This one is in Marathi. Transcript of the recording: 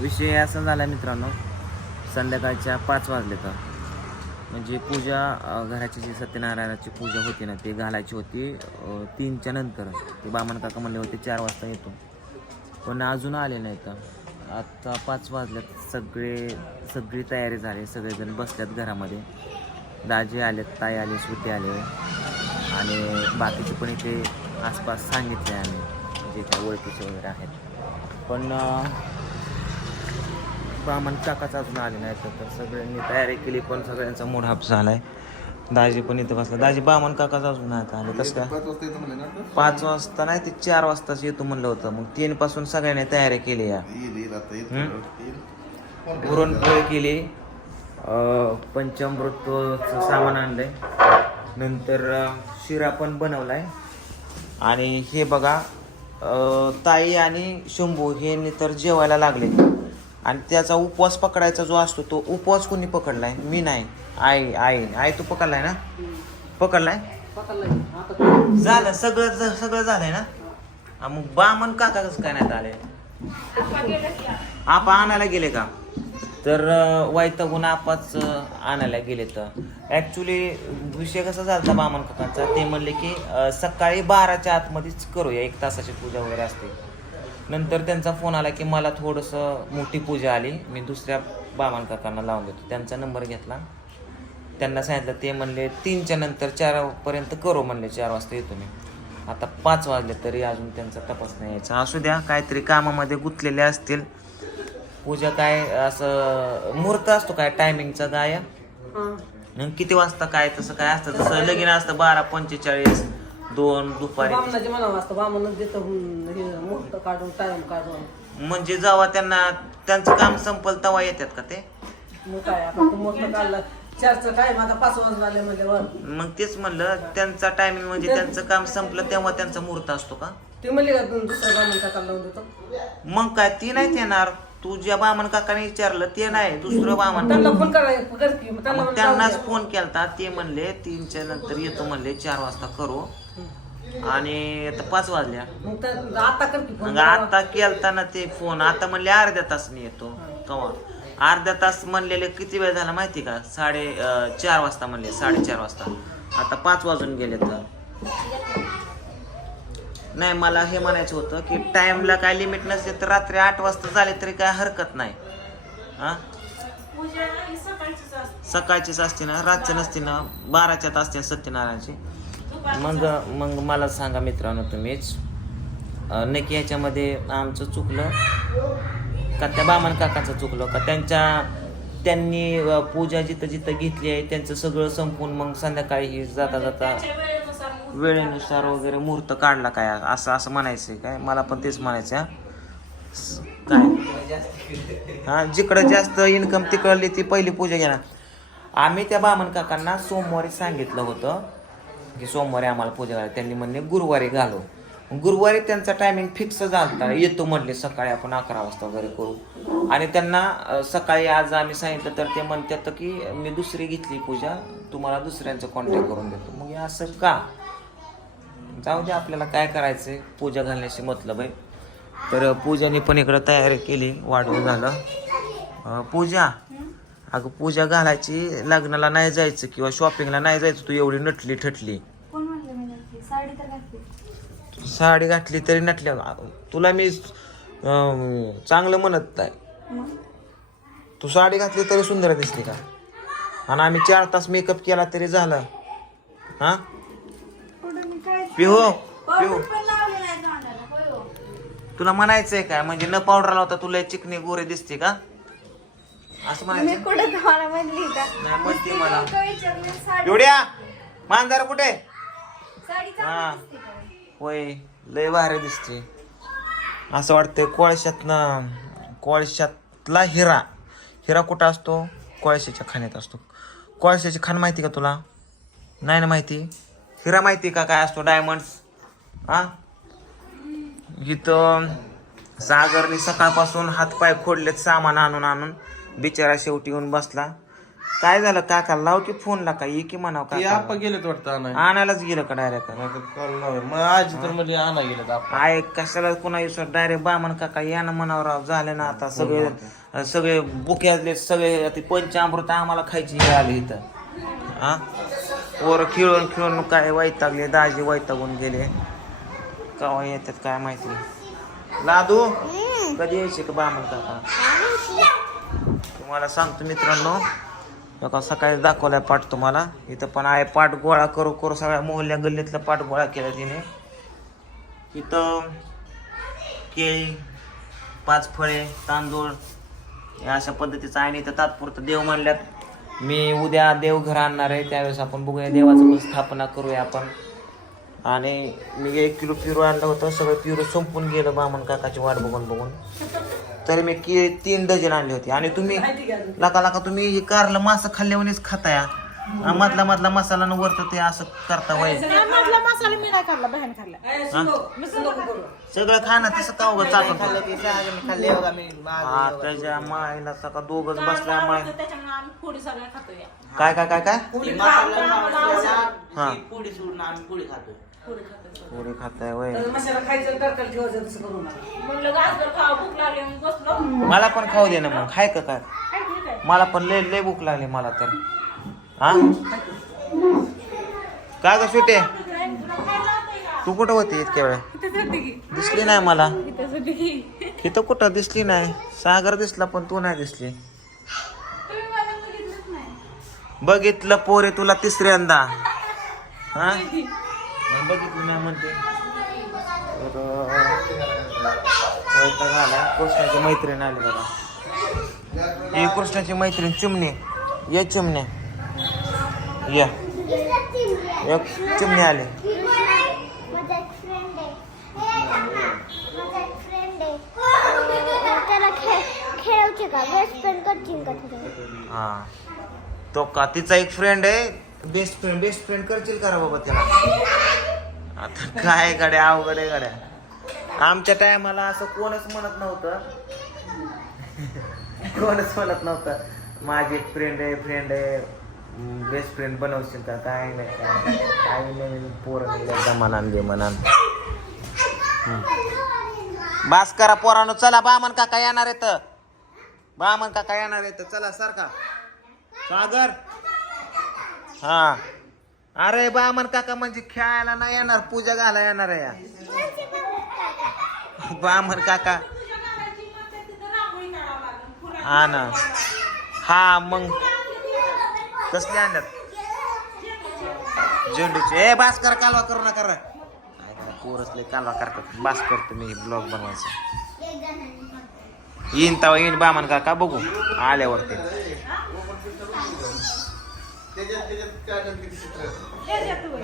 विषय असा झाला मित्रांनो संध्याकाळच्या पाच वाजले तर. म्हणजे पूजा घराची जी सत्यनारायणाची पूजा होती ना ती घालायची होती तीनच्या नंतर. ते बामण काका म्हणले होते चार वाजता येतो. पण अजून आले नाही तर आत्ता पाच वाजल्यात सगळे सगळी तयारी झाली सगळेजण बसल्यात घरामध्ये. दाजी आले ताई आले श्रुती आले. आणि बाकीचे पण इथे आसपास सांगितले आम्ही जे काय ओळखीचे वगैरे आहेत. पण बामण काकाच अजून आले नाही तर सगळ्यांनी तयारी केली पण सगळ्यांचा मूड हाप झालाय. दाजी पण इथं बसला. दाजी बामण काकाच अजून नाही आले कसं काय? पाच वाजता नाही ते चार वाजताच येतो म्हणलं होतं. मग तीन पासून सगळ्यांनी तयारी केली या. पुरणपोळी केली. पंचामृतचं सामान आणलंय. नंतर शिरा पण बनवलाय. आणि हे बघा ताई आणि शंभू हे तर जेवायला लागले. आणि त्याचा उपवास पकडायचा जो असतो तो उपवास कोणी पकडलाय? मी नाही. आई आई आई तू पकडलाय ना? पकडलाय? झालं. सगळं सगळं झालंय ना? मग बामण काका कसं काय नाही आले? आपा आणायला गेले का? तर अं, वैतागून आपाच आणायला गेले तर. ऍक्च्युली विषय कसा झाला बामण काकांचा? ते म्हणले की सकाळी बाराच्या आतमध्येच करूया. एक तासाची पूजा वगैरे असते. नंतर त्यांचा फोन आला की मला थोडंसं मोठी पूजा आली. मी दुसऱ्या बामण काकांना लावून देतो. त्यांचा नंबर घेतला. त्यांना सांगितलं ते म्हणले तीनच्या नंतर चारपर्यंत करू म्हणले चार वाजता येतो मी. आता पाच वाजले तरी अजून त्यांचा तपास नाही यायचा. असू द्या काहीतरी कामामध्ये गुंतलेले असतील. पूजा काय असं मुहूर्त असतो काय टायमिंगचा गाय? किती वाजता काय तसं काय असतं? तसं लगीन असतं बारा पंचेचाळीस. दोन दुपारी. बामणाचे म्हणावं असतं बामण देतं हम्म, हे मुहूर्त काढून टाइम काढून. म्हणजे जेव्हा त्यांना त्यांचं काम संपल तेव्हा येतात का ते? मग काय आता तू मुहूर्त काढला चारचं टाइम आता पाच वाजता आले म्हणजे वर मग तेच म्हणलं त्यांचा टायमिंग म्हणजे त्यांचं काम संपलं तेव्हा त्यांचा मुहूर्त असतो का? ते म्हणले का तू दुसऱ्या बामण काकाला लावून देतो. मग काय ती नाही येणार तू ज्या बामण काकाने विचारलं ते नाही दुसरं बामण. त्यांना फोन करायला कर की मग त्यांना मग म्हणलं त्यांनाच फोन केलता ते म्हणले तीनच्या नंतर येतो म्हणले चार वाजता करू. आणि आता पाच वाजल्या. मग आता कर की फोन मग आता केलता ना ते फोन आता म्हणले अर्ध्या तासाने येतो. कवा? अर्ध्या तास म्हणलेले किती वेळ झाला माहिती का? साडे अं, चार वाजता म्हणले साडेचार वाजता. आता पाच वाजून गेले तर. नाही मला हे म्हणायचं होतं की टाइमला काय लिमिट नसते तर रात्री आठ वाजता झाले तरी काय हरकत नाही. हा? सकाळचीच असते. ना रातच्या नसते ना बाराच्यात असते सत्यनारायणची. मग मग मला सांगा मित्रांनो तुम्हीच. नक्की याच्यामध्ये आमचं चुकलं? का त्या बामण काकाचं चुकलं? का त्यांच्या त्यांनी पूजा जिथं जिथं घेतली आहे त्यांचं सगळं संपून मग संध्याकाळी ही जाता जाता वेळेनुसार वगैरे मुहूर्त काढला काय? असं असं म्हणायचं आहे काय? मला पण तेच म्हणायचं काय? हा जिकडं जास्त इन्कम तिकडली ती पहिली पूजा घेणार. आम्ही त्या बामण काकांना सोमवारी सांगितलं होतं की सोमवारी आम्हाला पूजा करायला त्यांनी म्हणले गुरुवारी घालू. गुरुवारी त्यांचा टायमिंग फिक्स झाला येतो म्हटले सकाळी आपण अकरा वाजता वगैरे करू. आणि त्यांना सकाळी आज आम्ही सांगितलं तर ते म्हणतात की मी दुसरी घेतली पूजा तुम्हाला दुसऱ्यांचं कॉन्टॅक्ट करून देतो. मग हे असं का? जाऊ दे आपल्याला काय करायचंय? पूजा घालण्याशी मतलब आहे. तर पूजाने पण इकडं तयारी केली वाढवून झालं. पूजा अगं पूजा घालायची लग्नाला नाही जायचं किंवा शॉपिंगला नाही जायचं तू एवढी नटली ठटली. कोण मी साडी तर घातली. साडी घातली तरी नटली तुला मी अं, चांगलं म्हणत नाही. मग? तू साडी घातली तरी सुंदर दिसली का? आणि आम्ही चार तास मेकअप केला तरी झालं. हा? पुढे मी काय पिहो पिहो. पावडर पण लावली नाही तोंडाला होय हो. तुला म्हणायचंय काय? म्हणजे न पावडर लावता तुला चिकनी गोरे दिसते का? असं मी म्हणायचं? कुठे तुम्हाला म्हणली का नाही म्हणते मला. साडी एवढ्या? मांजर कुठे? साडी हा. चांगली दिसते का? होय लय भारी दिसते. असं वाटतंय कोळशातनं कोळशातला हिरा. हिरा कुठं असतो? कोळशाच्या खाण्यात असतो. कोळशाची खाण माहिती का तुला? नाही ना माहिती? हिरा माहिती का काय असतो? डायमंड्स. हा? इथं सागरने सकाळपासून हातपाय खोडलेत सामान आणून आणून. बिचारा शेवटी येऊन बसला. काय झालं काका? लाव की फोन ला का ये की म्हणाव ती काका आपा गेलेत वाटतं आणाय आणायलाच गेलं का डायरेक्ट. मग आजी तर म्हणजे आणा गेलेत आपा. आय कशाला कुणा विश्वास डायरेक्ट बामण काका या ना म्हणावं राव. झाले ना आता सगळे सगळे बुक्यातले सगळे ते पंचामृत आम्हाला खायची वेळ आली इथं. हा पोरं खेळून खेळून काय वैतागले दाजी वैतागून गेले. केव्हा येतात काय माहिती. लादू? कधी यायचे का बामण काका? तुम्हाला सांगतो मित्रांनो. बघा सकाळी दाखवलाय पाठ तुम्हाला. इथं पण आहे पाठ गोळा करू करू सगळ्या मोहल्ल्या गल्लीतला पाठ गोळा केला तिने. इथं केळी पाच फळे तांदूळ या अशा पद्धतीचं आहे. आणि इथं तात्पुरतं देव म्हणल्यात मी उद्या देवघर आणणार आहे. त्यावेळेस आपण बघूया देवाचं पण स्थापना करूया आपण. आणि मी एक किलो पिरू आणलं होतं. सगळं पिरू संपून गेलं बामण काकाची वाट बघून बघून. तरी मी की तीन डझन आणली होती. आणि तुम्ही लका लका तुम्ही हे कारलं मासं खाल्ल्यावरच खाताय. हा, मधला मधला मसाला न वरतं ते असं करता वय. मसाला मी नाही खाल्ला बहीण खाल्ला. सगळं खाणं तसं का उगं चाटून हा त्याच्या माईला सका दोघच बसल्या माय काय काय काय काय? हा. पोळी सोडून आम्ही पोळी खातोय. पोळी खाताय. वय तर मसाला खायचं टरटल ठेवायचं तसं करू नका. म्हणलं गाजर खावा भूक लागली मग बसलो. मला पण खाऊ दे ना मग. खाय का काय? काय ठीक आहे. मला पण लय लय भूक लागली मला तर. हा? काय ग सुटे? तू कुठं होती इतक्या वेळ? दिसली नाही मला. इथं कुठं दिसली नाही? सागर दिसला पण तू नाही दिसली. बघितलं पोरे तुला तिसऱ्यांदा. हा? मग बघितलं नाही म्हणते. तर वैताग आला कृष्णाची मैत्रीण आली बघा. ही कृष्णाची मैत्रीण चिमणी. ये चिमण्या या. एक चिमणी आले. हा. तो का तिचा एक फ्रेंड आहे? बेस्ट फ्रेंड बेस्ट फ्रेंड करशील का रे बाबा त्याला? आता काय गड्या अवघड आहे गड्या. आमच्या टायमाला असं कोणच म्हणत नव्हतं. कोणच म्हणत नव्हतं. माझी एक फ्रेंड आहे फ्रेंड आहे. बेस्ट फ्रेंड बनवशील का? काय नाही काय नाही. नवीन पोरं एकदा मनान दे म्हणान बास करा पोरानो चला बामन काका येणार आहेत. बामन काका येणार आहेत. चला सारखा सागर. हा. अरे बामन काका म्हणजे खेळायला नाही येणार पूजा घाला येणार आहे या. बामन काका. हा ना. हा मग. कसले आणल्यात? झेंडूचे. ए बास कर कालवा करू नका रे. काय पोरसले कालवा करतात. बास करतो मी ब्लॉग बनवायचा. येईन तवा येईन बामन काका बघू. Ganyan, ganyan ka ng ganyan. Ganyan to eh.